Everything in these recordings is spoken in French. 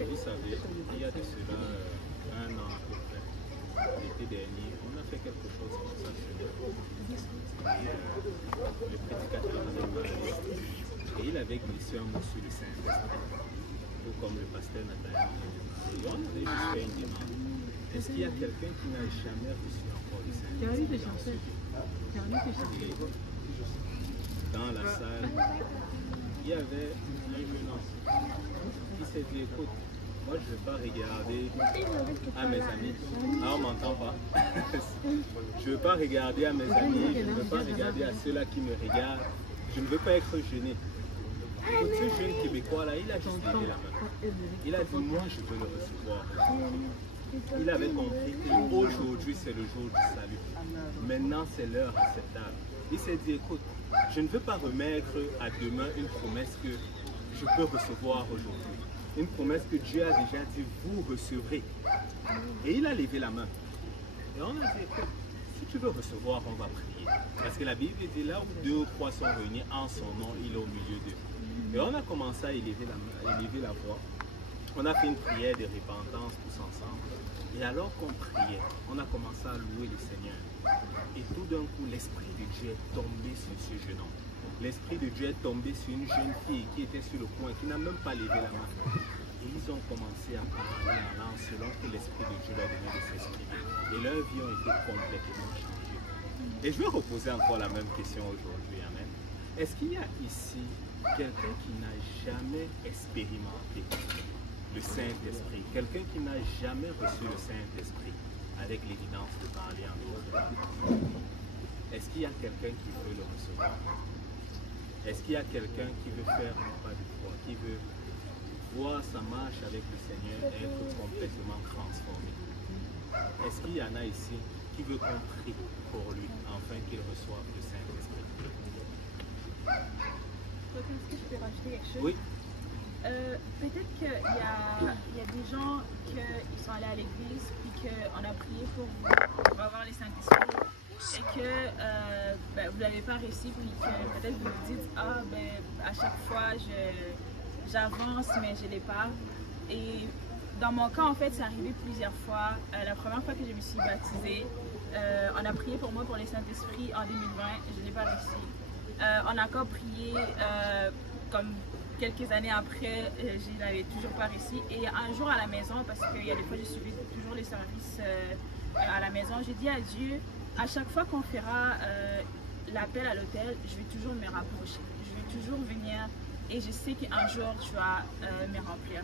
Et vous savez, il y a de cela un an à peu près, l'été dernier, on a fait quelque chose comme ça sur le prédicateur nous a parlé et il avait glissé un mot sur le Saint-Esprit, tout comme le pasteur Nathanaël. Et on avait juste fait une demande. Est-ce qu'il y a quelqu'un qui n'a jamais reçu encore le Saint-Esprit? Dans la salle, il y avait un jeune homme qui s'est dit, écoute, moi je ne vais pas regarder à mes amis. Ah, on ne m'entend pas. Je ne veux pas regarder à mes amis, je ne veux pas regarder à ceux-là qui me regardent. Je ne veux pas être gêné. Écoute, ce jeune Québécois là, il a juste levé la main. Il a dit, moi je veux le recevoir. Il avait compris qu'aujourd'hui c'est le jour du salut. Maintenant c'est l'heure acceptable. Il s'est dit, écoute, je ne veux pas remettre à demain une promesse que je peux recevoir aujourd'hui. Une promesse que Dieu a déjà dit, vous recevrez. Et il a levé la main. Et on a dit, écoute, si tu veux recevoir, on va prier. Parce que la Bible dit, là où 2 ou 3 sont réunis en son nom, il est au milieu d'eux. Et on a commencé à élever la voix. On a fait une prière de repentance tous ensemble. Et alors qu'on priait, on a commencé à louer le Seigneur. Et tout d'un coup, l'Esprit de Dieu est tombé sur ce jeune homme. L'Esprit de Dieu est tombé sur une jeune fille qui était sur le coin, qui n'a même pas levé la main. Et ils ont commencé à parler en langue selon que l'Esprit de Dieu leur donnait de s'exprimer. Et leurs vies ont été complètement changées. Et je vais reposer encore la même question aujourd'hui. Amen. Est-ce qu'il y a ici quelqu'un qui n'a jamais expérimenté le Saint-Esprit, quelqu'un qui n'a jamais reçu le Saint-Esprit avec l'évidence de parler en d'autres langues? Est-ce qu'il y a quelqu'un qui veut le recevoir? Est-ce qu'il y a quelqu'un qui veut faire un pas de foi, qui veut voir sa marche avec le Seigneur être complètement transformé? Est-ce qu'il y en a ici qui veut qu'on prie pour lui, afin qu'il reçoive le Saint-Esprit? Est-ce que je peux rajouter quelque chose? Oui. Peut-être qu'il y a des gens qui sont allés à l'église puis qu'on a prié pour avoir le Saint-Esprit et que vous ne l'avez pas reçu puis que peut-être vous vous dites à chaque fois j'avance mais je ne l'ai pas. Et dans mon cas en fait c'est arrivé plusieurs fois. La première fois que je me suis baptisée, on a prié pour moi pour le Saint-Esprit en 2020 et je ne l'ai pas reçu. On a encore prié comme quelques années après, je n'avais toujours pas réussi. Et un jour à la maison, parce qu'il y a des fois je suivais toujours les services à la maison, j'ai dit à Dieu, à chaque fois qu'on fera l'appel à l'hôtel, je vais toujours me rapprocher. Je vais toujours venir et je sais qu'un jour tu vas me remplir.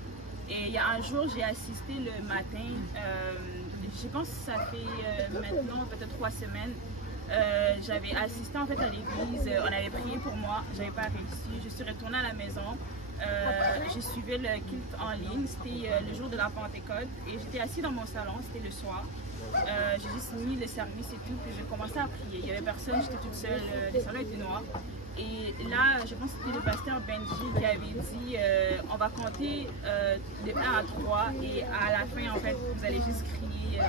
Et il y a un jour, j'ai assisté le matin, je pense que ça fait maintenant peut-être 3 semaines, j'avais assisté en fait à l'église, on avait prié pour moi, j'avais pas réussi, je suis retournée à la maison, je suivais le culte en ligne, c'était le jour de la Pentecôte et j'étais assise dans mon salon, c'était le soir, j'ai juste mis le service et tout, puis j'ai commencé à prier, il y avait personne, j'étais toute seule, le salon était noir. Et là, je pense que c'était le pasteur Benji qui avait dit on va compter de 1 à 3 et à la fin, en fait, vous allez juste crier.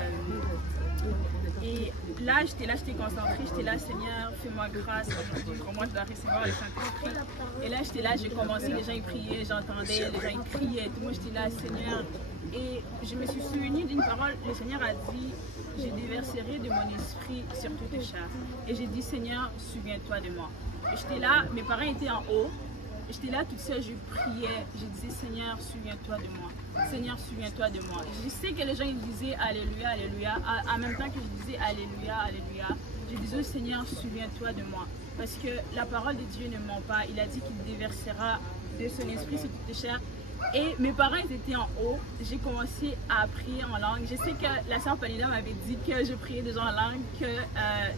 Et là, j'étais concentrée, j'étais là, Seigneur, fais-moi grâce aujourd'hui, pour moi, je dois recevoir le Saint-Esprit. Et là, j'étais là, j'ai commencé, les gens ils priaient, j'entendais, les gens ils criaient, tout moi j'étais là, Seigneur. Et je me suis souvenue d'une parole, le Seigneur a dit, je déverserai de mon esprit sur toutes tes chars. Et j'ai dit, Seigneur, souviens-toi de moi. Et j'étais là, mes parents étaient en haut, j'étais là toute seule, je priais, je disais, Seigneur, souviens-toi de moi. Seigneur, souviens-toi de moi. Je sais que les gens ils disaient Alléluia, Alléluia. En même temps que je disais Alléluia, Alléluia, je disais, Seigneur, souviens-toi de moi. Parce que la parole de Dieu ne ment pas. Il a dit qu'il déversera de son esprit sur toutes les chairs. Et mes parents ils étaient en haut, j'ai commencé à prier en langue. Je sais que la sœur Palina m'avait dit que je priais déjà en langue, que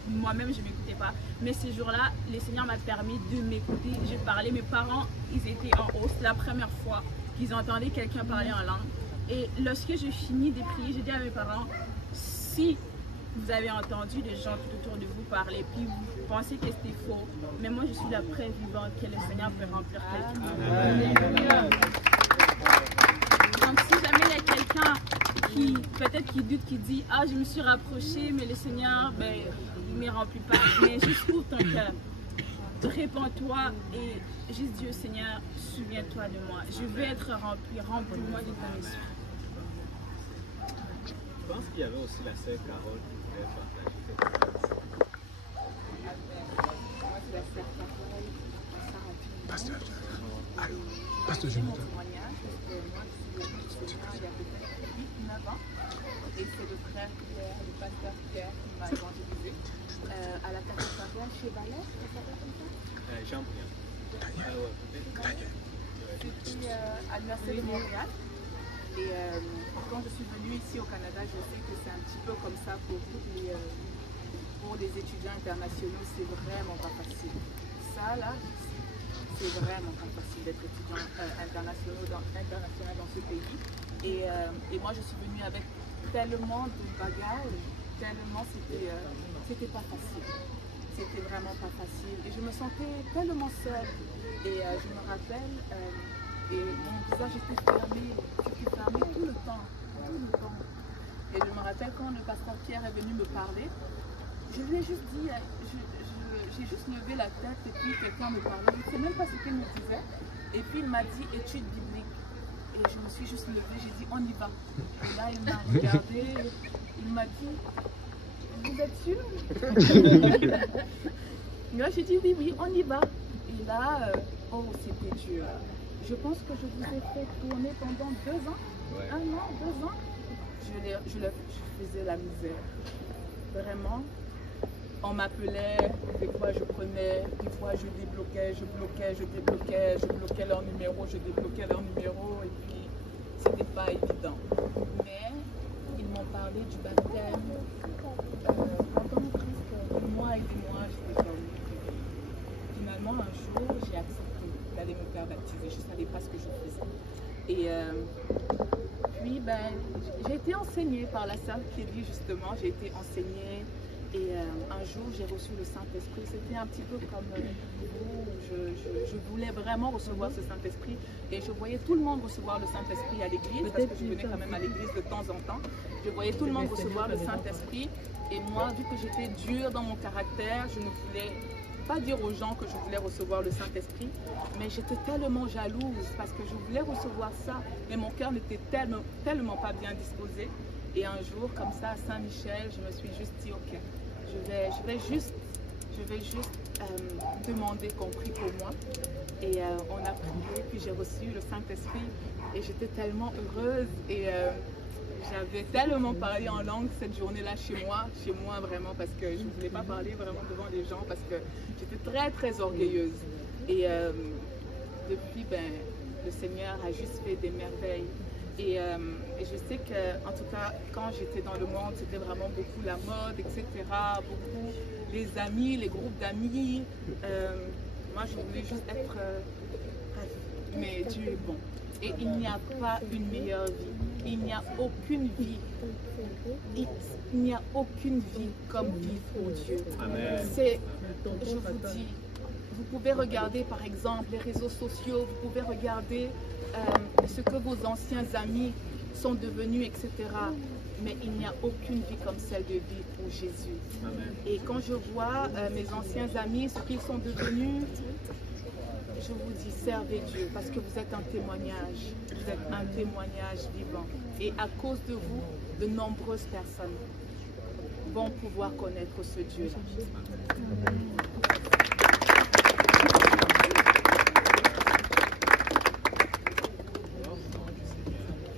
moi-même je ne m'écoutais pas. Mais ce jour-là, le Seigneur m'a permis de m'écouter. Je parlais, mes parents ils étaient en haut, c'est la première fois qu'ils entendaient quelqu'un parler en langue. Et lorsque je finis de prier, j'ai dit à mes parents, si vous avez entendu des gens tout autour de vous parler, puis vous pensez que c'était faux, mais moi je suis la preuve vivante que le Seigneur peut remplir quelqu'un. Donc si jamais il y a quelqu'un qui peut-être qui doute, qui dit ah je me suis rapproché mais le Seigneur il ne me remplit pas, mais juste ouvre ton cœur. répands-toi et juste Dieu, Seigneur, souviens-toi de moi. Je veux être rempli, remplis-moi de ton esprit. Je pense qu'il y avait aussi la sœur Carole qui voulait partager quelque chose. Pasteur Jonathan. Et c'est le frère Pierre, le pasteur Pierre qui m'a évangélisé à la cathédrale chez Valais, ça s'appelle comme ça? Jean-Pierre. C'était à l'Université de Montréal. Et quand je suis venue ici au Canada, je sais que c'est un petit peu comme ça pour les étudiants internationaux, c'est vraiment pas facile. Ça là, c'est vraiment pas facile d'être étudiant international dans ce pays. Et moi je suis venue avec tellement de bagages, tellement c'était pas facile. C'était vraiment pas facile. Et je me sentais tellement seule. Et je me rappelle, et mon visage était fermé tout le temps. Et je me rappelle quand le pasteur Pierre est venu me parler, je lui ai juste dit, j'ai juste levé la tête et puis quelqu'un me parlait. Je ne sais même pas ce qu'il me disait. Et puis il m'a dit études bibliques. Et je me suis juste levée, j'ai dit on y va. Et là il m'a regardé, il m'a dit vous êtes sûr? Là j'ai dit oui, on y va. Et là, oh c'était dur. Je pense que je vous ai fait tourner pendant 2 ans, 1 an, 2 ans. Je faisais la misère. Vraiment. On m'appelait, des fois je prenais, des fois je débloquais, je bloquais leur numéro, je débloquais leur numéro et puis c'était pas évident. Mais ils m'ont parlé du baptême pendant presque des mois et des mois, j'étais comme. Finalement un jour j'ai accepté d'aller me faire baptiser, je ne savais pas ce que je faisais. Et puis j'ai été enseignée par la sœur Kelly justement, j'ai été enseignée. Et un jour, j'ai reçu le Saint-Esprit. C'était un petit peu comme vous. Je voulais vraiment recevoir ce Saint-Esprit. Et je voyais tout le monde recevoir le Saint-Esprit à l'église, parce que je venais quand même à l'église de temps en temps. Je voyais tout le monde recevoir le Saint-Esprit. Et moi, vu que j'étais dure dans mon caractère, je ne voulais pas dire aux gens que je voulais recevoir le Saint-Esprit. Mais j'étais tellement jalouse parce que je voulais recevoir ça. Mais mon cœur n'était tellement pas bien disposé. Et un jour, comme ça, à Saint-Michel, je me suis juste dit, ok, je vais juste demander qu'on prie pour moi. Et on a prié, puis j'ai reçu le Saint-Esprit. Et j'étais tellement heureuse. Et j'avais tellement parlé en langue cette journée-là chez moi vraiment, parce que je ne voulais pas parler vraiment devant les gens, parce que j'étais très, très orgueilleuse. Et depuis, le Seigneur a juste fait des merveilles. Et je sais que, en tout cas, quand j'étais dans le monde, c'était vraiment beaucoup la mode, etc. Beaucoup les amis, les groupes d'amis. Moi, je voulais juste être mais Dieu est bon. Et il n'y a pas une meilleure vie. Il n'y a aucune vie. Il n'y a aucune vie comme vivre pour Dieu. Amen. Je vous dis, vous pouvez regarder par exemple les réseaux sociaux, vous pouvez regarder ce que vos anciens amis sont devenus, etc. Mais il n'y a aucune vie comme celle de vivre pour Jésus. Amen. Et quand je vois mes anciens amis, ce qu'ils sont devenus, je vous dis, servez Dieu, parce que vous êtes un témoignage. Vous êtes un témoignage vivant. Et à cause de vous, de nombreuses personnes vont pouvoir connaître ce Dieu-là.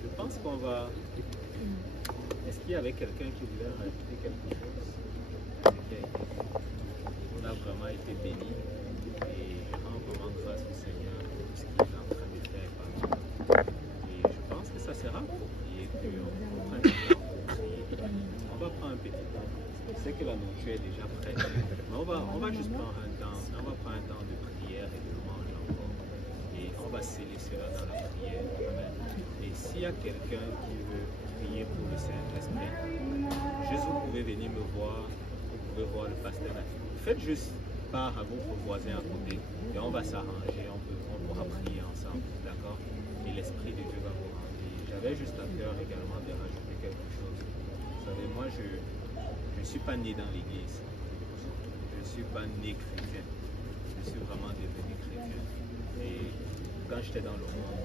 Je pense qu'on va... Est-ce qu'il y avait quelqu'un qui voulait rajouter quelque chose? Okay. On a vraiment été bénis et je rends vraiment grâce au Seigneur pour tout ce qu'il est en train de faire par nous. Et je pense que ça sera approprié qu'on prenne un temps pour prier. On va prendre un petit temps. Je sais que la nourriture est déjà prête, mais on va juste prendre un temps. On va prendre un temps de prière et de louange encore. Et on va sceller cela dans la prière. Amen. Et s'il y a quelqu'un qui veut prier pour le Saint-Esprit, juste vous pouvez venir me voir, vous pouvez voir le pasteur Nathalie. Faites juste part à votre voisin à côté et on va s'arranger, on pourra prier ensemble, d'accord? Et l'Esprit de Dieu va vous rendre. J'avais juste à cœur également de rajouter quelque chose. Vous savez, moi je ne suis pas né dans l'église, je ne suis pas né chrétien. je suis vraiment devenu chrétien. Et quand j'étais dans le monde,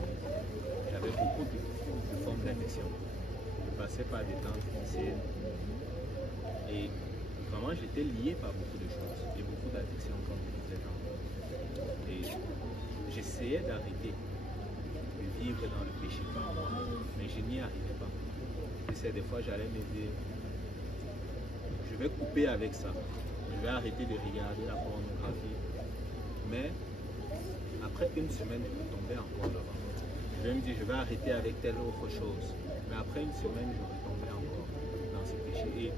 j'avais beaucoup de formes d'addiction. Je passais par des temps difficiles. Et vraiment, j'étais lié par beaucoup de choses et beaucoup d'addictions quand j'étais dans le monde. Et j'essayais d'arrêter de vivre dans le péché par moi, mais je n'y arrivais pas. Et c'est des fois, j'allais me dire, je vais couper avec ça. Je vais arrêter de regarder la pornographie. Mais après une semaine, je vais tomber encore là-bas. Je vais me dire, je vais arrêter avec telle autre chose. Mais après une semaine, je vais tomber encore dans ce péché. Et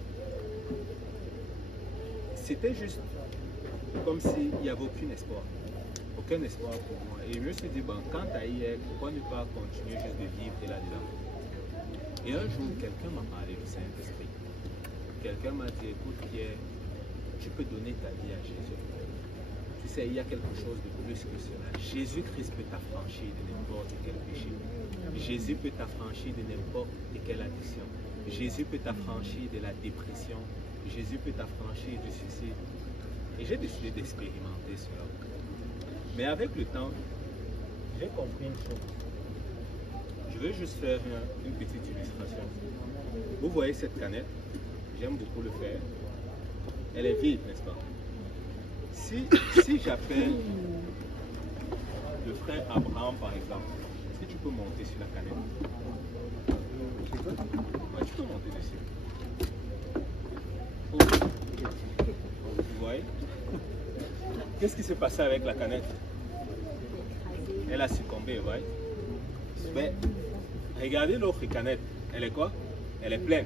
c'était juste comme s'il n'y avait aucun espoir. Aucun espoir pour moi. Et je me suis dit, bon, quand tu as hier, pourquoi ne pas continuer juste de vivre là-dedans? Et un jour, quelqu'un m'a parlé du Saint-Esprit. Quelqu'un m'a dit, écoute Pierre, tu peux donner ta vie à Jésus. Tu sais, il y a quelque chose de plus que cela. Jésus-Christ peut t'affranchir de n'importe quel péché. Jésus peut t'affranchir de n'importe quelle addiction. Jésus peut t'affranchir de la dépression. Jésus peut t'affranchir du suicide. Et j'ai décidé d'expérimenter cela. Mais avec le temps, j'ai compris une chose. Je veux juste faire une petite illustration. Vous voyez cette canette? J'aime beaucoup le faire. Elle est vide, n'est-ce pas? Si j'appelle le frère Abraham, par exemple, est-ce que tu peux monter sur la canette? Ouais, tu peux monter dessus. Oh. Vous voyez? Qu'est-ce qui s'est passé avec la canette? Elle a succombé, vous voyez? Mais regardez l'autre canette. Elle est quoi? Elle est pleine.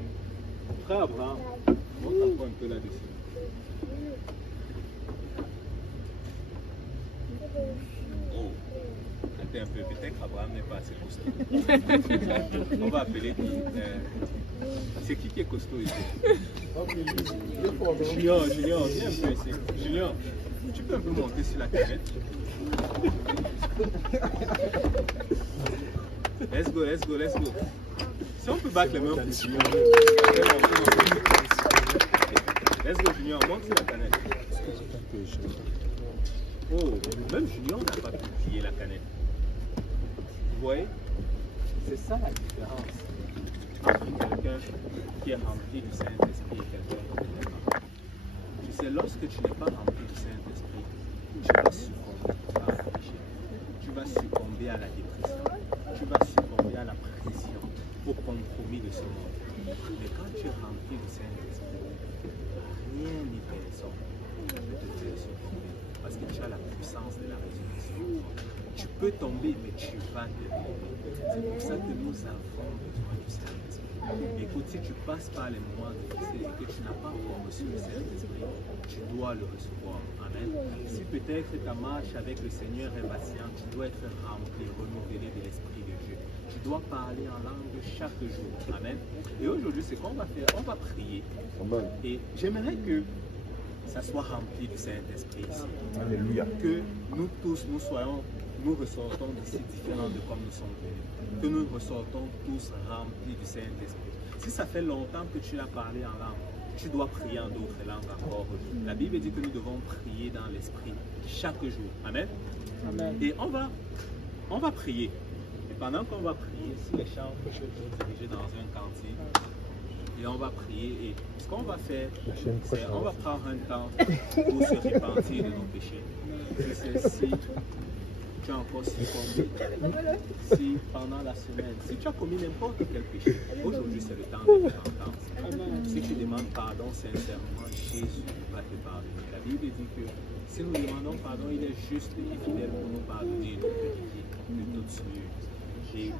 Frère Abraham, monte encore un peu là-dessus. Oh, attends un peu, peut-être qu'Abraham n'est pas assez costaud. On va appeler qui? C'est qui est costaud ici? Julien, viens un peu ici. Julien, tu peux un peu monter sur la canette? Let's go, let's go, let's go. Si on peut battre les mains pour Julien. Let's go, Julien, monte sur la canette. Oh, même Julien n'a pas pu plier la canette. Vous voyez? C'est ça la différence entre quelqu'un qui est rempli du Saint-Esprit et quelqu'un qui n'est pas. Tu sais, lorsque tu n'es pas rempli du Saint-Esprit, tu vas succomber à la péché. Tu vas succomber à la dépression. Tu vas succomber à la pression, au compromis de ce monde. Mais quand tu es rempli du Saint-Esprit, rien ni personne ne peut te faire succomber. Parce que tu as la puissance de la résurrection. Tu peux tomber, mais tu vas te lever. C'est pour ça que nous avons besoin du Saint-Esprit. Écoute, si tu passes par les moments difficiles et que tu n'as pas encore reçu le Saint-Esprit, tu dois le recevoir. Amen. Si peut-être ta marche avec le Seigneur est vacillante, tu dois être rempli, renouvelé de l'Esprit de Dieu. Tu dois parler en langue chaque jour. Amen. Et aujourd'hui, c'est qu'on va faire, on va prier. Amen. Et j'aimerais que ça soit rempli du Saint-Esprit ici. Alléluia. Que nous tous, nous ressortons d'ici différents de comme nous sommes venus. Que nous ressortons tous remplis du Saint-Esprit. Si ça fait longtemps que tu as parlé en langue, tu dois prier en d'autres langues encore. La Bible dit que nous devons prier dans l'Esprit chaque jour. Amen. Amen. Et on va prier. Et pendant qu'on va prier, si les chants peuvent être dirigés dans un cantique, et on va prier. Et ce qu'on va faire, c'est on va prendre un temps pour se repentir de nos péchés. Si tu as encore succombé, si pendant la semaine, si tu as commis n'importe quel péché, aujourd'hui c'est le temps de repentance. Si tu demandes pardon sincèrement, Jésus va te pardonner. La Bible dit que si nous demandons pardon, il est juste et fidèle pour nous pardonner de toute souillure. Et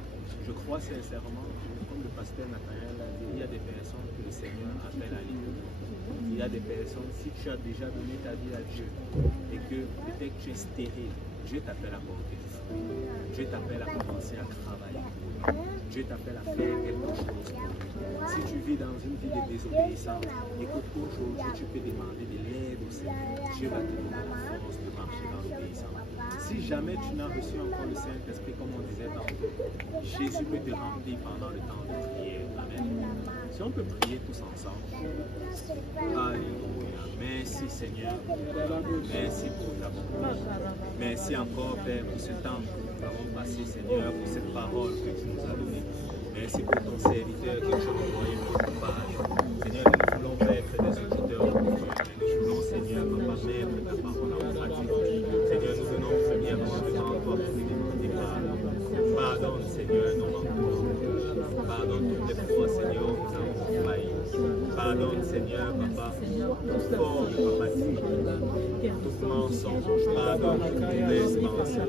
je crois sincèrement, comme le pasteur Nathanaël l'a dit, il y a des personnes que le Seigneur appelle à l'église. Il y a des personnes, si tu as déjà donné ta vie à Dieu et que peut-être tu es stérile, Dieu t'appelle à porter du fruit. Dieu t'appelle à commencer à travailler. Dieu t'appelle à faire quelque chose pour lui. Si tu vis dans une vie de désobéissance, écoute, aujourd'hui, tu peux demander de l'aide au Seigneur. Dieu va te donner la force de marcher dans l'obéissance. Si jamais tu n'as reçu encore le Saint-Esprit, comme on disait tantôt, Jésus peut te remplir pendant le temps de prière. Amen. Si on peut prier tous ensemble. Alléluia. Merci Seigneur. Merci pour ta bonté. Merci encore Père pour ce temps que nous avons passé Seigneur, pour cette parole que tu nous as donnée. Merci pour ton serviteur que tu as envoyé pour ton page. Seigneur, nous voulons être des auditeurs. Nous voulons Seigneur, papa, mettre ta parole en pratique. Seigneur, nous venons premièrement devant toi pour te demander pardon. Pardonne Seigneur nos manquements. Pardonne toutes les fois Seigneur où nous avons failli. Pardonne Seigneur papa, toute forme papa, tout mensonge. Pardonne toute mauvaise pensée.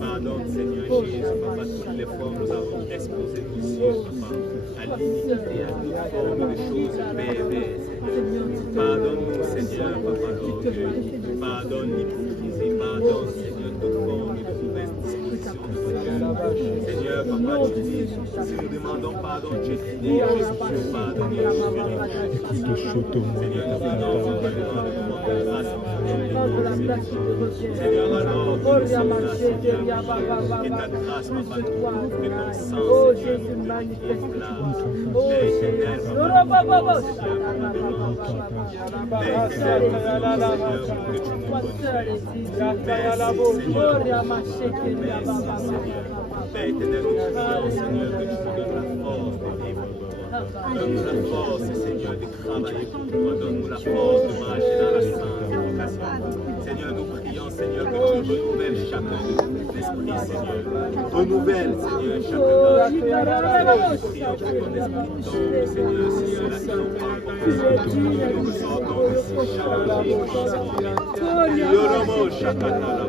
Pardonne Seigneur Jésus papa, toutes les fois où nous avons exposé nos yeux papa à l'iniquité, à toute forme de choses perverses. Pardonne-nous Seigneur papa l'orgueil. Pardonne l'hypocrisie. Pardonne Seigneur toute forme de mauvaise disposition de notre cœur. Seigneur papa, tu dis, si nous demandons pardon, tu es fidèle, juste pour nous pardonner. Seigneur, nous venons vraiment demander grâce en Seigneur, alors que nous sommes là, Seigneur, que ta grâce, papa, nous couvre, que ton sang, Seigneur, nous purifie, Père éternel, papa, Seigneur, Père éternel, nous venons, Seigneur, pour que tu nous donnes merci, Seigneur, merci, Seigneur. Père éternel, nous prions, Seigneur, que tu nous donnes la force de vivre pour toi. Donne-nous la force, Seigneur, de travailler pour toi. Donne-nous la force de marcher dans la sanctification. Seigneur, nous prions, Seigneur, que tu renouvelles chacun de nos esprits, Seigneur. Renouvelle, Seigneur, chacun d'entre nous. Seigneur, nous prions que ton esprit tombe, Seigneur, sur ceux-là qui n'ont pas encore besoin. Nous ressortons ici chargés et transformés. Yoromo Shakata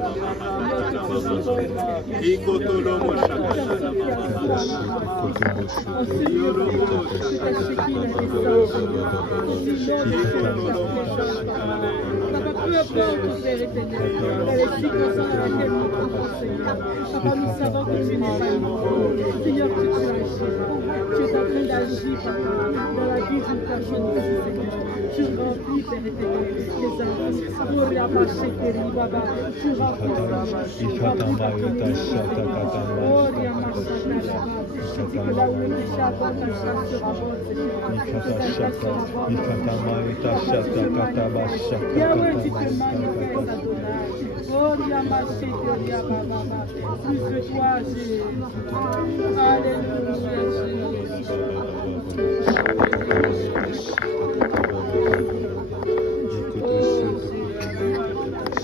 Ikotolomo Shakata Peu importe, Père éternel, dans les circonstances dans lesquelles nous sommes, Papa, nous savons que tu n'es pas mort. Seigneur, que tu agis. Tu es en train d'agir, Papa, dans la vie d'une personne, Seigneur. Tu remplis, Père éternel, les âmes. Pour la marche, Père, Baba, tu remplis, tu remplis ta communauté. Oh, la marche, Baba. Là où les chats, ta chasse sera bonne, Yahweh, tu te manifestes, Adonai. Oh, Yamaché, Yababa. Plus que toi, Jésus. Alléluia, Souffle sur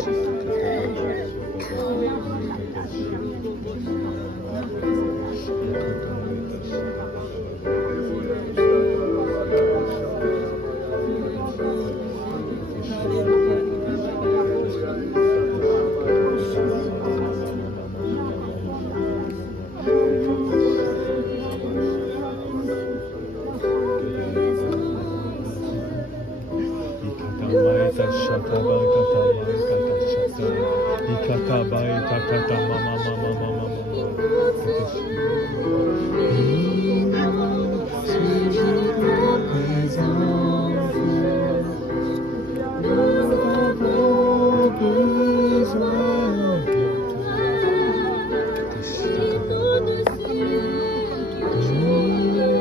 nous,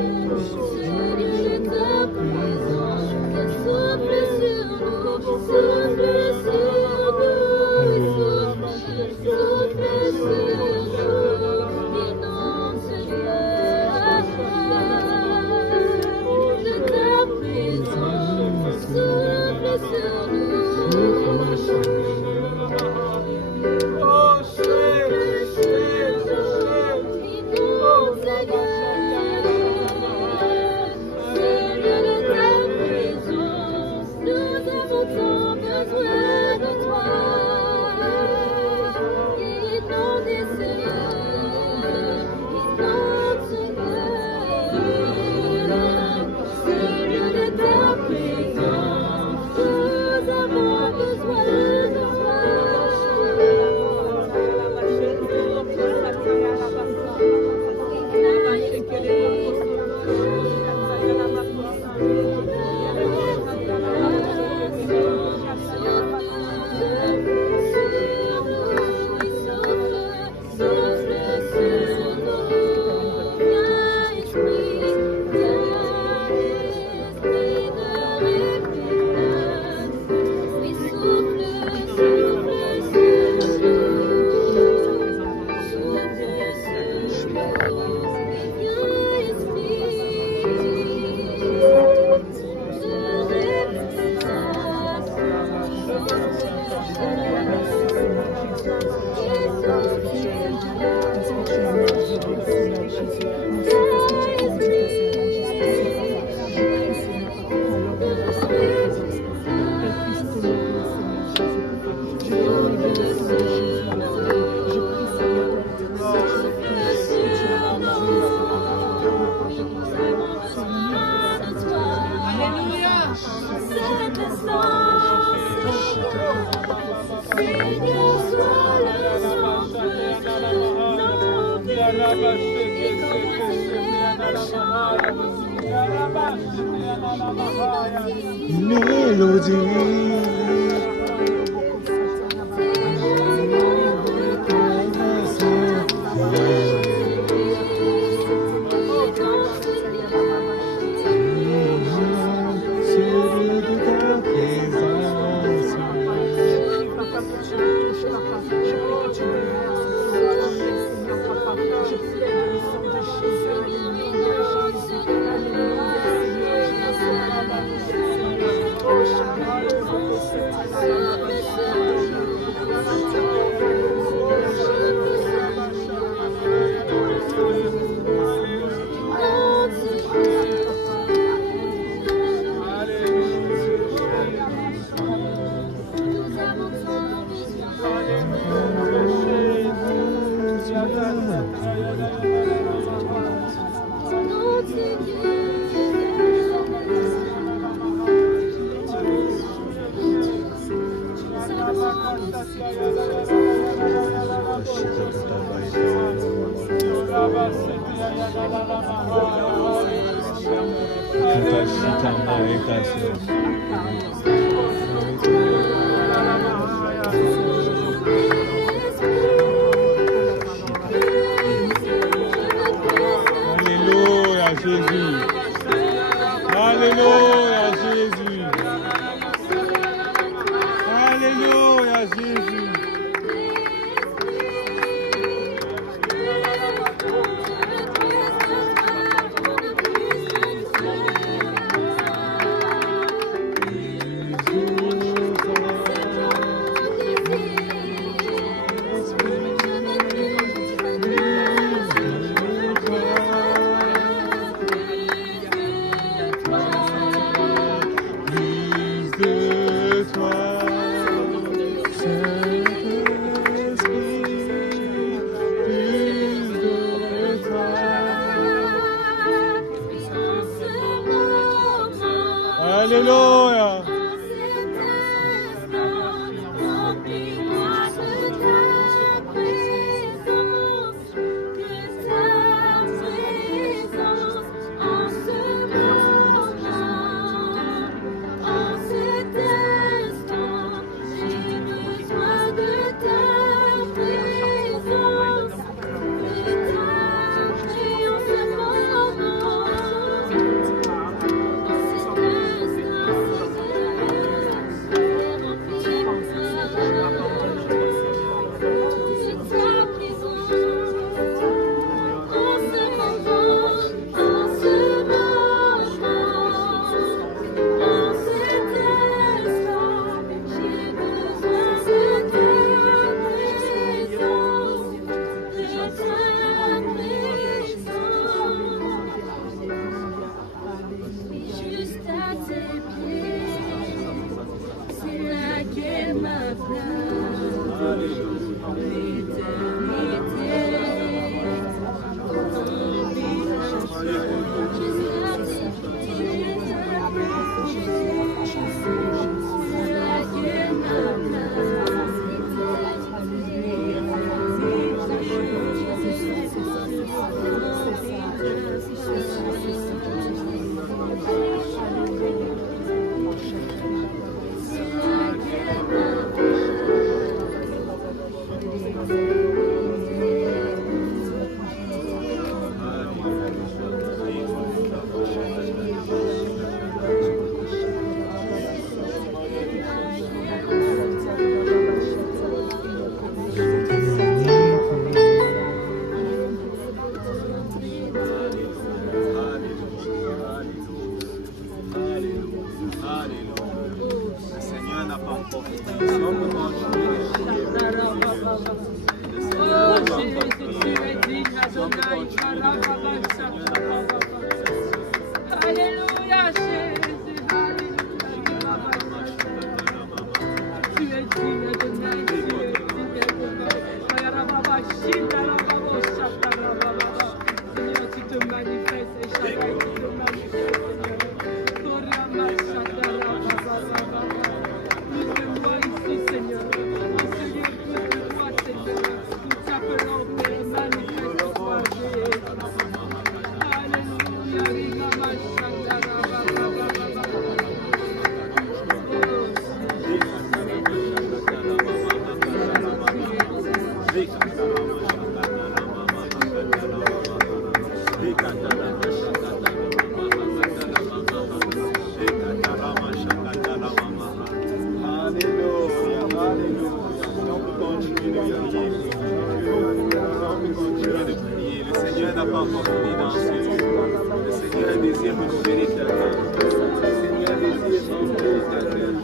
Alléluia Jésus. Alléluia Jésus. Alléluia Jésus. Alléluia. silencieux. Le Seigneur désire renouveler l'éternel. Le Seigneur désire renouveler l'éternel.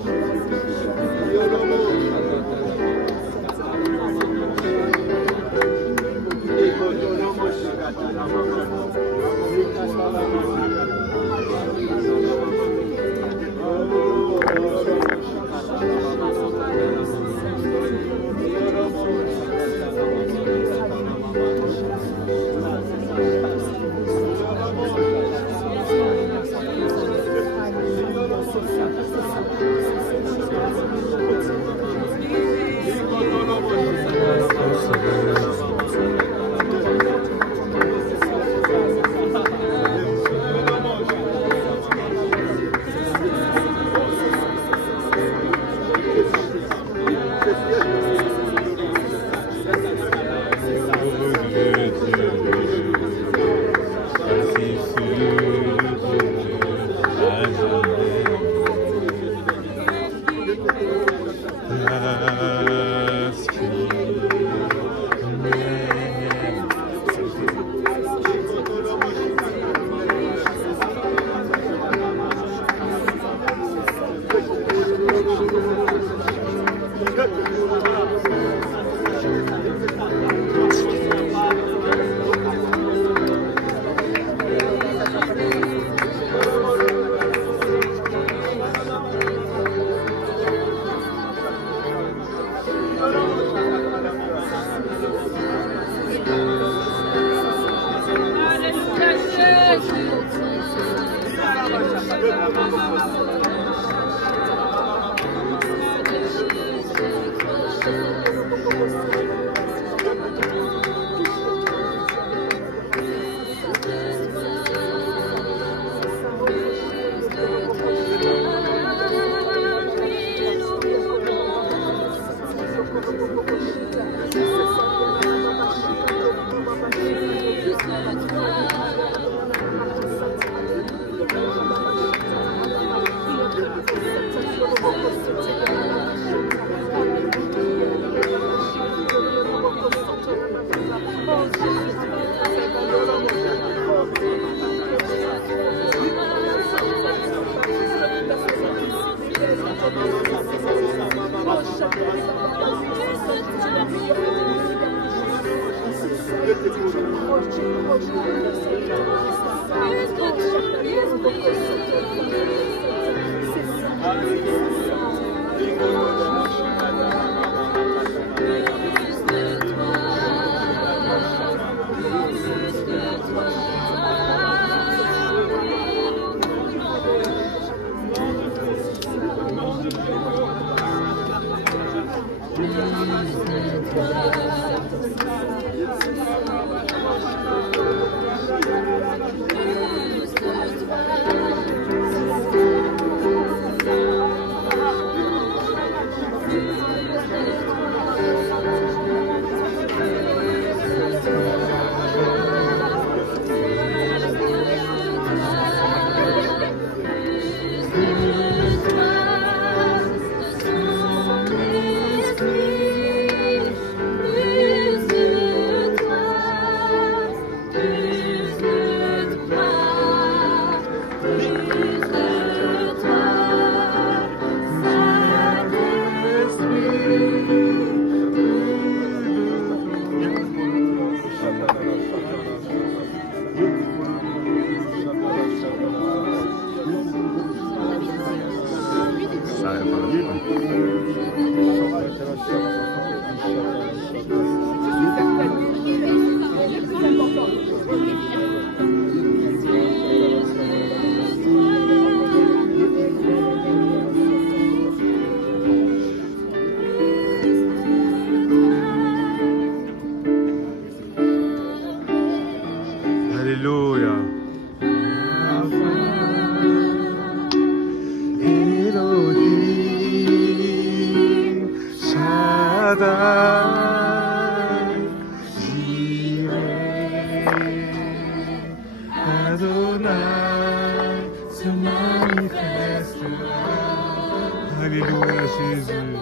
Jésus.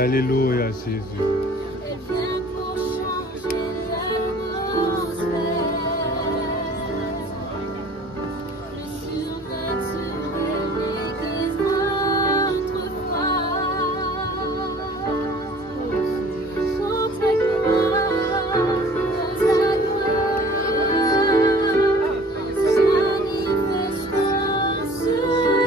Alléluia, Jésus. Elle vient pour changer l'atmosphère. Le surnaturel aiguise notre foi. Pour ta gloire, manifeste dans ce lieu. Elle vient pour changer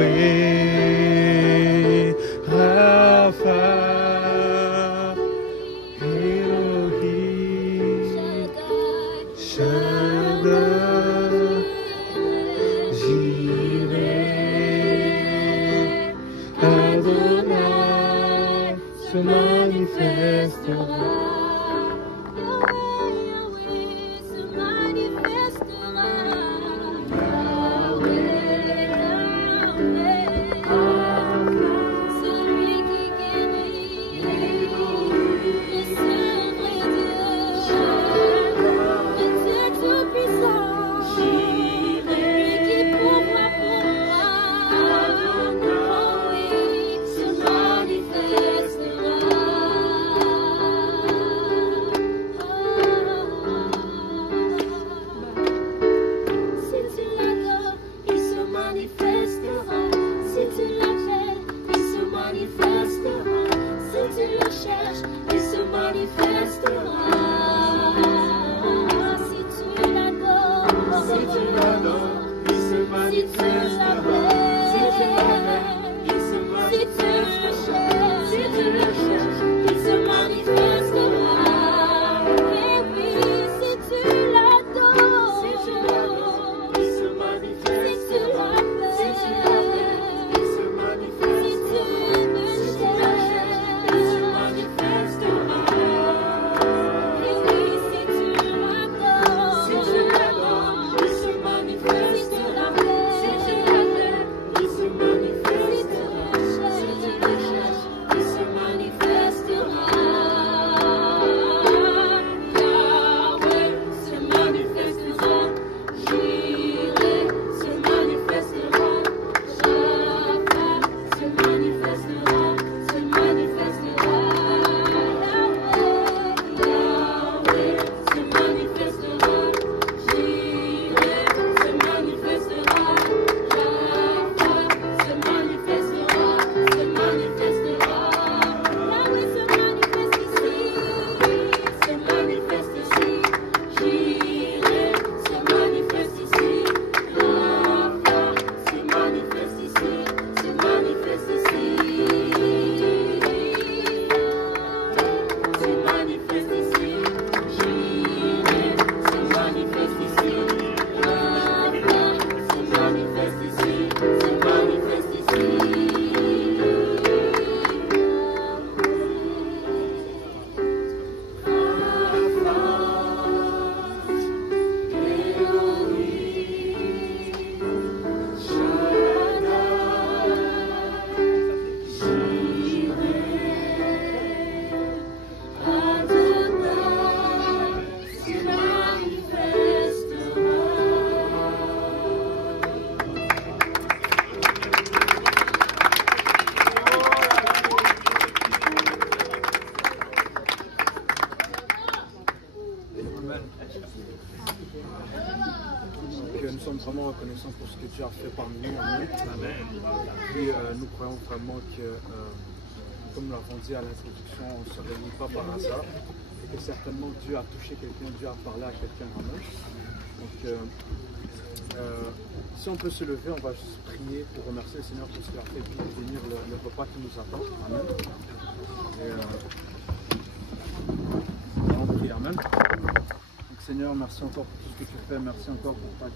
Yahweh, Rapha, Elohim, Shaddai, Jireh, Adonai se manifestera. Nous sommes vraiment reconnaissants pour ce que Dieu a fait parmi nous. Amen. Puis nous croyons vraiment que, comme nous l'avons dit à l'introduction, on ne se réunit pas par hasard. Et que certainement Dieu a touché quelqu'un, Dieu a parlé à quelqu'un. Amen. Donc, si on peut se lever, on va juste prier pour remercier le Seigneur pour ce qu'il a fait, puis bénir le repas qui nous attend. Amen. Et on prie. Amen. Donc, Seigneur, merci encore pour tout ce que tu fais. Merci encore pour ta grâce.